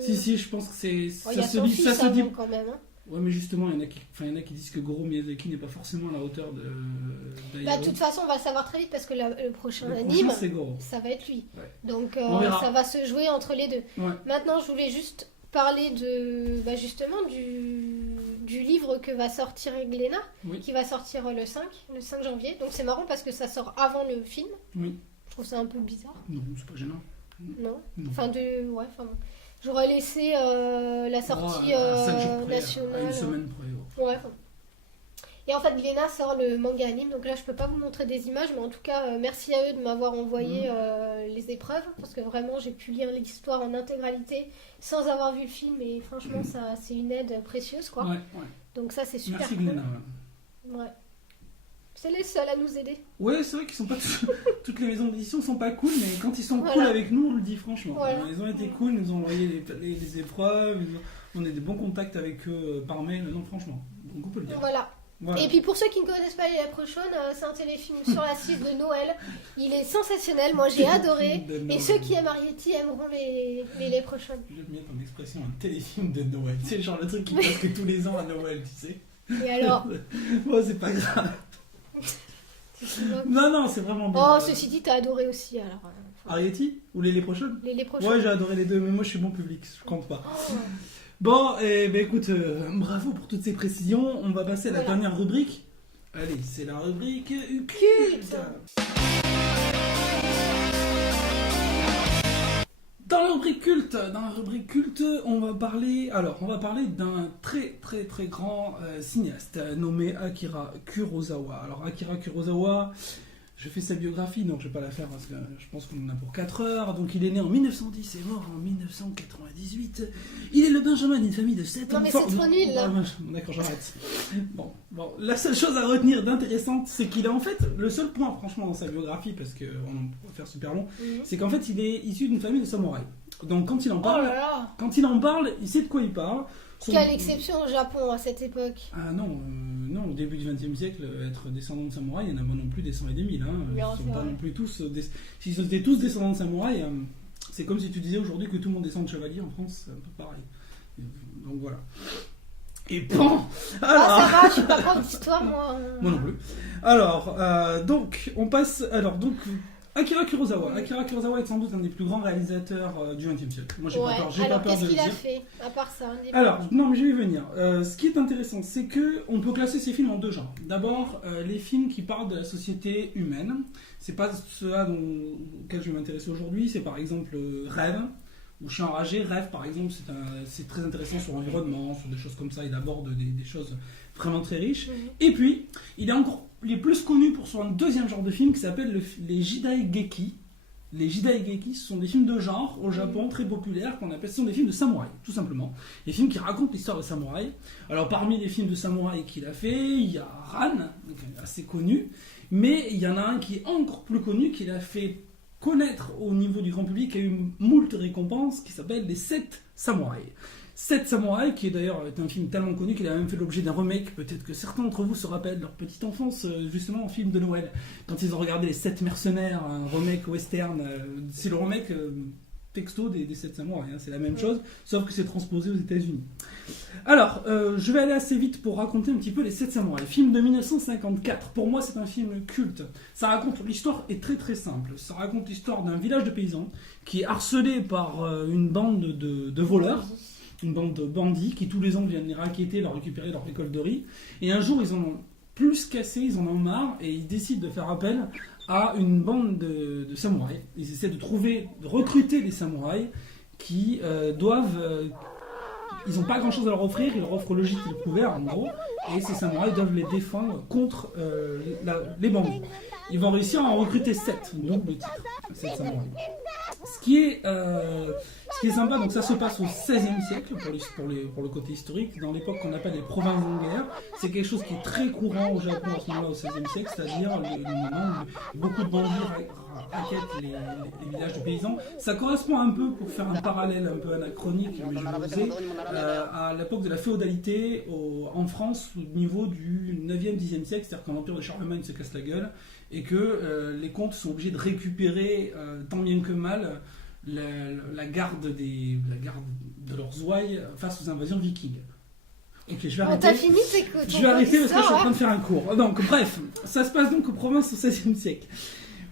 Si, je pense que c'est ça se dit quand même. Hein. Ouais, mais justement, il y en a qui disent que Goro Miyazaki n'est pas forcément à la hauteur de toute façon, on va le savoir très vite parce que le prochain anime, ça va être lui. Donc ça va se jouer entre les deux. Maintenant, je voulais juste parler justement du livre que va sortir Glénat, qui va sortir le 5 janvier. Donc c'est marrant parce que ça sort avant le film. Je trouve ça un peu bizarre. Non, c'est pas gênant. Non. J'aurais laissé la sortie nationale. À une semaine près. Et en fait, Glénat sort le manga anime, donc là je peux pas vous montrer des images, mais en tout cas, merci à eux de m'avoir envoyé les épreuves, parce que vraiment j'ai pu lire l'histoire en intégralité sans avoir vu le film, et franchement, ça c'est une aide précieuse quoi. Donc ça c'est super. Merci cool. Glénat. C'est les seuls à nous aider. Ouais, c'est vrai qu'ils sont pas toutes les maisons d'édition sont pas cool, mais quand ils sont cool avec nous, on le dit franchement. Ils ont été cool, ils nous ont envoyé les épreuves, on a des bons contacts avec eux par mail, non franchement, donc on peut le dire. Voilà. Et puis pour ceux qui ne connaissent pas Les Léprochaunes, c'est un téléfilm sur la suite de Noël. Il est sensationnel, moi j'ai adoré. Et ceux qui aiment Arrietty aimeront les Léprochaunes. J'aime bien ton expression, un téléfilm de Noël. C'est genre le truc qui passe que tous les ans à Noël, tu sais. Et alors Bon, c'est pas grave. Non, c'est vraiment bien. Oh, ceci dit, t'as adoré aussi alors. Arrietty ou Les Léprochaunes ? Les Léprochaunes. Ouais, j'ai adoré les deux, mais moi je suis bon public, je compte pas. Bon, écoute, bravo pour toutes ces précisions. On va passer à la dernière rubrique. Allez, c'est la rubrique culte. Dans la rubrique culte, on va parler d'un très très très grand cinéaste nommé Akira Kurosawa. Alors Akira Kurosawa, je fais sa biographie, non je vais pas la faire parce que je pense qu'on en a pour 4 heures. Donc il est né en 1910 et mort en 1998. Il est le Benjamin d'une famille de 7 enfants. Non mais c'est trop nul là. D'accord, j'arrête. Bon, la seule chose à retenir d'intéressante, c'est qu'il est en fait, le seul point franchement dans sa biographie, parce qu'on en peut faire super long, c'est qu'en fait il est issu d'une famille de samouraïs. Donc quand il en parle, il sait de quoi il parle. Quelle exception au Japon à cette époque. Ah non, au début du XXe siècle, être descendant de samouraï, il n'y en a pas non plus des 100 et des 1000. Ils sont pas non plus tous. S'ils étaient tous descendants de samouraï, c'est comme si tu disais aujourd'hui que tout le monde descend de chevalier en France, c'est un peu pareil. Donc voilà. Et pan. Ah, ça va, je suis pas prof d'histoire, moi. Moi non plus. Alors, donc, on passe. Alors, donc, Akira Kurosawa. Akira Kurosawa est sans doute un des plus grands réalisateurs du XXe siècle. Moi, j'ai Ouais. pas peur, j'ai pas Alors, peur de qu'est-ce le qu'il a dire. fait, à part ça? Alors, non, mais je vais y venir. Ce qui est intéressant, c'est que on peut classer ces films en deux genres. D'abord, les films qui parlent de la société humaine. C'est pas ceux-là auxquels je vais m'intéresser aujourd'hui. C'est par exemple Rêve, où je suis enragé. Rêve, par exemple, c'est très intéressant sur l'environnement, sur des choses comme ça. Il aborde des choses vraiment très riches. Et puis, il est plus connu pour son deuxième genre de film qui s'appelle les Jidaigeki. Les Jidaigeki, ce sont des films de genre au Japon très populaires ce sont des films de samouraï, tout simplement. Des films qui racontent l'histoire de samouraï. Alors parmi les films de samouraï qu'il a fait, il y a Ran, donc assez connu, mais il y en a un qui est encore plus connu, qu'il a fait connaître au niveau du grand public, qui a eu moult récompenses, qui s'appelle Les 7 samouraïs. 7 samouraïs, qui est d'ailleurs un film tellement connu qu'il a même fait l'objet d'un remake. Peut-être que certains d'entre vous se rappellent de leur petite enfance, justement en film de Noël, quand ils ont regardé Les 7 mercenaires, un remake western. C'est le remake texto des 7 samouraïs, hein, c'est la même chose, sauf que c'est transposé aux États-Unis. Alors, je vais aller assez vite pour raconter un petit peu Les 7 samouraïs. Film de 1954. Pour moi, c'est un film culte. Ça raconte, l'histoire est très très simple. Ça raconte l'histoire d'un village de paysans qui est harcelé par une bande de voleurs. Une bande de bandits qui tous les ans viennent les raqueter, leur récupérer leur récolte de riz. Et un jour, ils en ont plus cassé, ils en ont marre et ils décident de faire appel à une bande de samouraïs. Ils essaient de recruter des samouraïs qui ils n'ont pas grand chose à leur offrir, ils leur offrent le gîte et le couvert en gros, et ces samouraïs doivent les défendre contre les bandits. Ils vont réussir à en recruter 7, donc le titre, 7 samouraïs. Ce qui est sympa, donc ça se passe au XVIe siècle pour le côté historique, dans l'époque qu'on appelle les provinces en guerre. C'est quelque chose qui est très courant au Japon à ce moment-là, au XVIe siècle, c'est-à-dire le moment où beaucoup de bandits raquettent les villages de paysans. Ça correspond un peu, pour faire un parallèle un peu anachronique, mais je vais l'oser, à l'époque de la féodalité en France au niveau du 9e, 10e siècle, c'est-à-dire quand l'empire de Charlemagne se casse la gueule et que les comtes sont obligés de récupérer tant bien que mal la garde de leurs ouailles face aux invasions vikings. Ok, je vais arrêter. T'as fini tes cours. Je vais arrêter parce que je suis en train de faire un cours. Donc, bref, ça se passe donc aux provinces au XVIe siècle.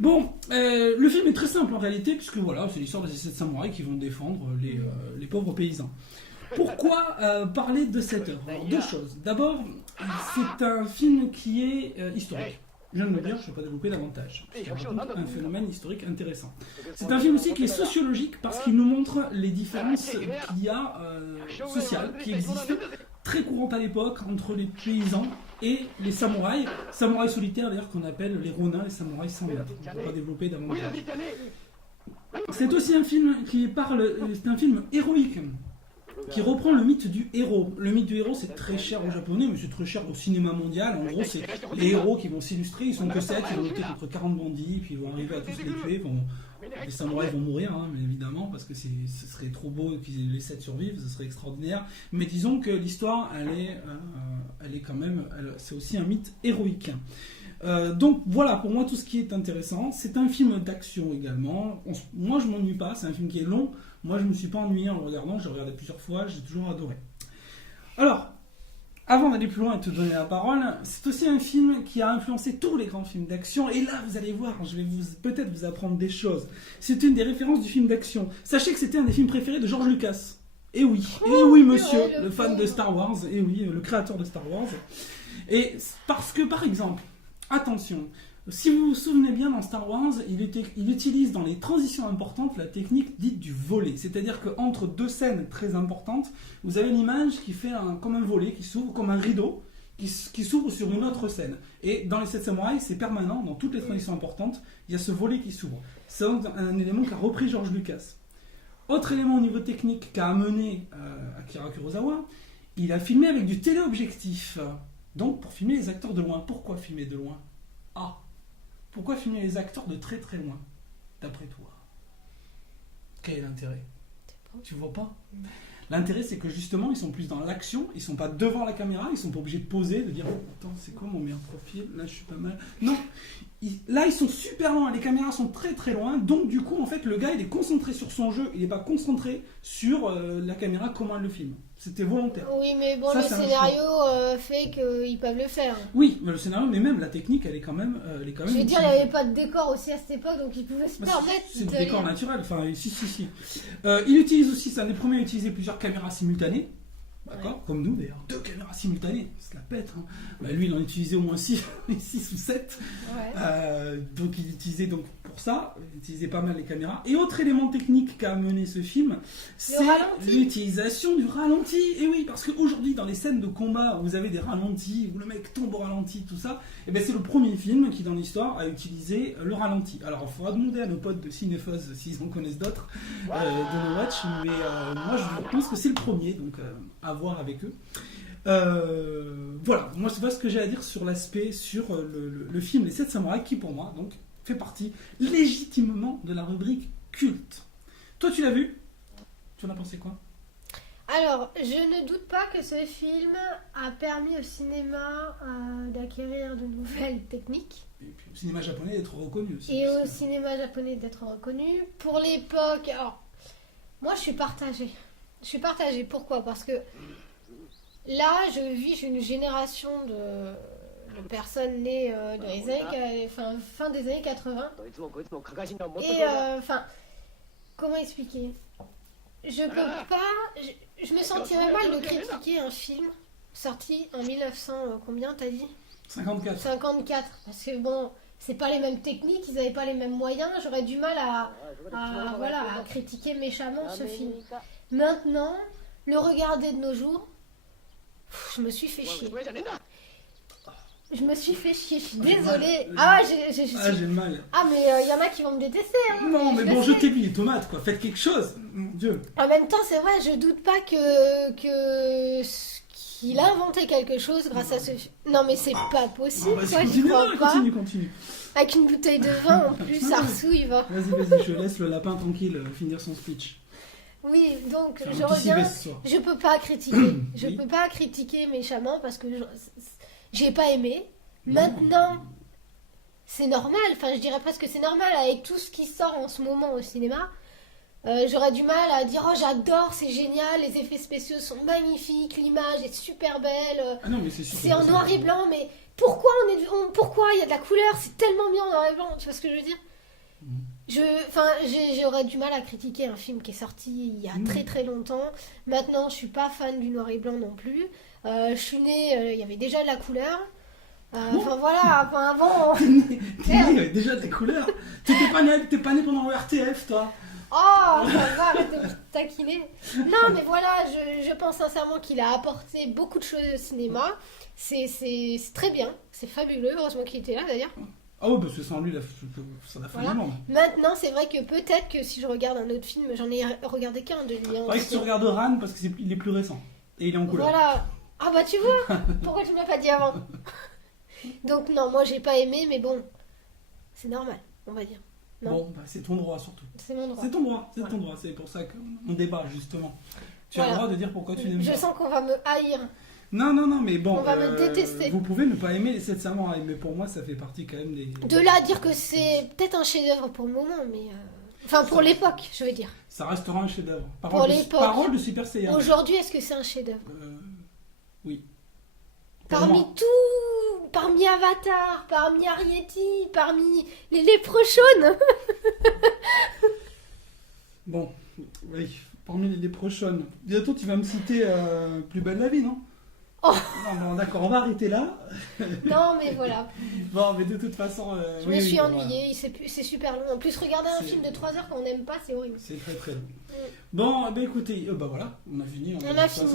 Bon, le film est très simple en réalité, puisque voilà, c'est l'histoire de ces 7 samouraïs qui vont défendre les pauvres paysans. Pourquoi parler de cette œuvre? Alors, deux choses. D'abord, c'est un film qui est historique. Je viens de le dire, je ne vais pas développer davantage. C'est un phénomène historique intéressant. C'est un film aussi qui est sociologique parce qu'il nous montre les différences qu'il y a sociales, qui existent, très courantes à l'époque, entre les paysans et les samouraïs. Samouraïs solitaires d'ailleurs qu'on appelle les ronins, les samouraïs sans maître. Je ne vais pas développer davantage. C'est aussi un film c'est un film héroïque, qui reprend le mythe du héros. Le mythe du héros, c'est très cher aux Japonais, mais c'est très cher au cinéma mondial. En gros, c'est les héros qui vont s'illustrer, ils sont que 7, ils vont lutter contre 40 bandits, puis ils vont arriver à tous les tuer. Bon, les samouraïs vont mourir, hein, mais évidemment, parce que ce serait trop beau que les 7 survivent, ce serait extraordinaire. Mais disons que l'histoire, elle est quand même... c'est aussi un mythe héroïque. Donc voilà, pour moi, tout ce qui est intéressant. C'est un film d'action également. Moi, je m'ennuie pas, c'est un film qui est long. Moi, je ne me suis pas ennuyé en le regardant, j'ai regardé plusieurs fois, j'ai toujours adoré. Alors, avant d'aller plus loin et de te donner la parole, c'est aussi un film qui a influencé tous les grands films d'action, et là, vous allez voir, je vais peut-être vous apprendre des choses. C'est une des références du film d'action. Sachez que c'était un des films préférés de George Lucas. Et oui monsieur, le fan de Star Wars, et oui, le créateur de Star Wars. Et parce que, par exemple, attention, si vous vous souvenez bien, dans Star Wars, il utilise dans les transitions importantes la technique dite du volet. C'est-à-dire qu'entre deux scènes très importantes, vous avez une image qui fait comme un volet, qui s'ouvre comme un rideau, qui s'ouvre sur une autre scène. Et dans les 7 samouraïs, c'est permanent, dans toutes les transitions importantes, il y a ce volet qui s'ouvre. C'est un élément qu'a repris George Lucas. Autre élément au niveau technique qu'a amené Akira Kurosawa, il a filmé avec du téléobjectif. Donc pour filmer les acteurs de loin. Pourquoi filmer de loin? Pourquoi filmer les acteurs de très très loin, d'après toi? Quel est l'intérêt? Tu vois pas? L'intérêt, c'est que justement, ils sont plus dans l'action, ils sont pas devant la caméra, ils sont pas obligés de poser, de dire oh, attends, c'est quoi mon meilleur profil? Là, je suis pas mal. Non, là, ils sont super loin, les caméras sont très très loin, donc du coup, en fait, le gars, il est concentré sur son jeu, il n'est pas concentré sur la caméra, comment elle le filme. C'était volontaire. Oui, mais bon, Ça, le c'est un scénario fait qu'ils peuvent le faire. Oui, mais le scénario, mais même la technique, elle est quand même. Je veux dire, il n'y utilisée. avait pas de décor aussi à cette époque, donc ils pouvaient se Bah, permettre. c'est du d'aller- décor naturel. Enfin, si. Il utilise aussi, c'est un des premiers à utiliser plusieurs caméras simultanées. D'accord. Comme nous d'ailleurs. 2 caméras simultanées. Ça la pète. Hein. Bah, lui, il en utilisait au moins 6 ou 7. Ouais. Donc il utilisait donc pour ça, il utilisait pas mal les caméras. Et autre élément technique qu'a amené ce film, c'est ralenti. l'utilisation du ralenti. Et oui, parce qu'aujourd'hui dans les scènes de combat, vous avez des ralentis, où le mec tombe au ralenti, tout ça. Et ben c'est le premier film qui dans l'histoire a utilisé le ralenti. Alors il faudra demander à nos potes de Cinéphos s'ils en connaissent d'autres de No Watch, mais moi je pense que c'est le premier, donc à voir avec eux. Voilà, moi c'est pas ce que j'ai à dire sur l'aspect, sur le film Les 7 Samouraïs, qui pour moi donc fait partie légitimement de la rubrique culte. Toi tu l'as vu? Tu en as pensé quoi? Alors, je ne doute pas que ce film a permis au cinéma d'acquérir de nouvelles techniques. Et puis au cinéma japonais d'être reconnu aussi. Et au cinéma japonais d'être reconnu. Pour l'époque, alors, moi je suis partagée. Pourquoi? Parce que là, je vis une génération de personnes nées dans les années, fin des années 80. Et, comment expliquer? Je peux pas... Je me sentirais mal de critiquer un film sorti en 1900... combien t'as dit? 54. 54. Parce que bon, c'est pas les mêmes techniques, ils avaient pas les mêmes moyens. J'aurais du mal à critiquer méchamment ce film. Maintenant, le regarder de nos jours, je me suis fait chier. Je suis désolée. Ah ouais, j'ai le mal. Ah mais il y en a qui vont me détester. Hein, Non, mais je bon, le sais. jetez-lui les tomates, quoi. Faites quelque chose. Mon Dieu. En même temps, c'est vrai, je doute pas qu'il a inventé quelque chose grâce à ce film. Non mais c'est pas possible, Vas-y, quoi, j'y continue, crois non, pas. continue. Avec une bouteille de vin en plus, ça ressouille, va. Vas-y, je laisse le lapin tranquille finir son speech. Oui, donc Faire un je petit reviens. civet ce soir. Je peux pas critiquer. Je Oui. peux pas critiquer méchamment parce que j'ai pas aimé. Maintenant, c'est normal. Enfin, je dirais presque que c'est normal avec tout ce qui sort en ce moment au cinéma. J'aurais du mal à dire oh j'adore, c'est génial, les effets spéciaux sont magnifiques, l'image est super belle. Ah non, mais c'est sûr. C'est en noir et blanc, mais pourquoi pourquoi il y a de la couleur? C'est tellement bien en noir et blanc. Tu vois ce que je veux dire? J'aurais du mal à critiquer un film qui est sorti il y a très très longtemps. Maintenant, je suis pas fan du noir et blanc non plus. Je suis née, il y avait déjà de la couleur. Enfin voilà, avant. T'es né, il y avait déjà des couleurs. T'es pas né pendant le RTF, toi. Oh, ça va, arrête de me taquiner. Non, mais voilà, je pense sincèrement qu'il a apporté beaucoup de choses au cinéma. C'est très bien, c'est fabuleux. Heureusement qu'il était là d'ailleurs. Ah ouais, parce que sans lui, ça a fait Voilà. vraiment. Maintenant, c'est vrai que peut-être que si je regarde un autre film, j'en ai regardé qu'un de lui. Hein, Faudrait que tu regardes Ran parce qu'il est plus récent. Et il est en couleur. Voilà. Ah bah tu vois, pourquoi tu me l'as pas dit avant? Donc non, moi j'ai pas aimé, mais bon, c'est normal, on va dire. Non. Bon, bah, c'est ton droit surtout. C'est mon droit. C'est ton droit, Voilà. ton droit. C'est pour ça qu'on débat justement. Tu as Voilà. le droit de dire pourquoi tu n'aimes Je pas. sens qu'on va me haïr. Non, mais bon. On va me détester. Vous pouvez ne pas aimer les 7 samouraïs, mais pour moi, ça fait partie quand même des. De là à dire que c'est peut-être un chef-d'œuvre pour le moment, mais enfin pour l'époque, je veux dire. Ça restera un chef-d'œuvre. Pour l'époque. Parole de Super Saiyan. Aujourd'hui, est-ce que c'est un chef-d'œuvre? Oui. Pour Parmi moi. tout, parmi Avatar, parmi Arrietty, parmi les léprechaunes. Bon, oui, parmi les prochaines. Bientôt, tu vas me citer Plus belle la vie, non? Oh. Non, d'accord, on va arrêter là. Non, mais voilà. Bon, mais de toute façon. Je me suis ennuyée, c'est super long. En plus, regarder un C'est- film de 3 heures quand on n'aime pas, c'est horrible. C'est très très long. Bon, bah écoutez, bah voilà, on a fini. On a fini.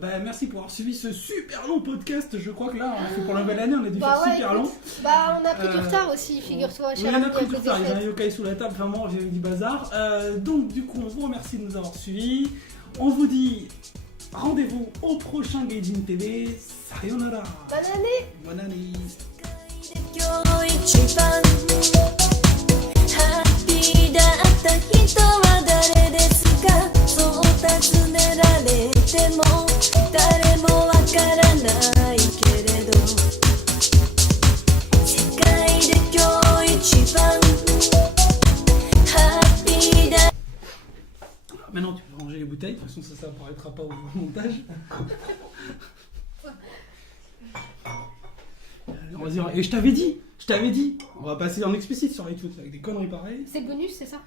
Bah merci pour avoir suivi ce super long podcast. Je crois que là, on a fait pour la nouvelle année, on a dû Bah faire ouais, super écoute. long. Bah, on a pris du retard aussi, figure-toi. Oui, cher on a ami, pris à du cause des retard, il y a un fêtes. yokai sous la table, vraiment, j'ai eu du bazar. Donc, du coup, on vous remercie de nous avoir suivis. On vous dit rendez-vous au prochain Gaijin TV. Sayonara. Bonne année! Bonne année. 今日一番ハッピーだった人は誰ですかそう尋ねられても誰もわからないけれど世界で今日一番ハッピーだ Maintenant, tu peux ranger les bouteilles. De toute façon, ça apparaîtra pas au montage. Vas-y, et je t'avais dit, on va passer en explicite sur iTunes avec des conneries pareilles. C'est bonus, c'est ça?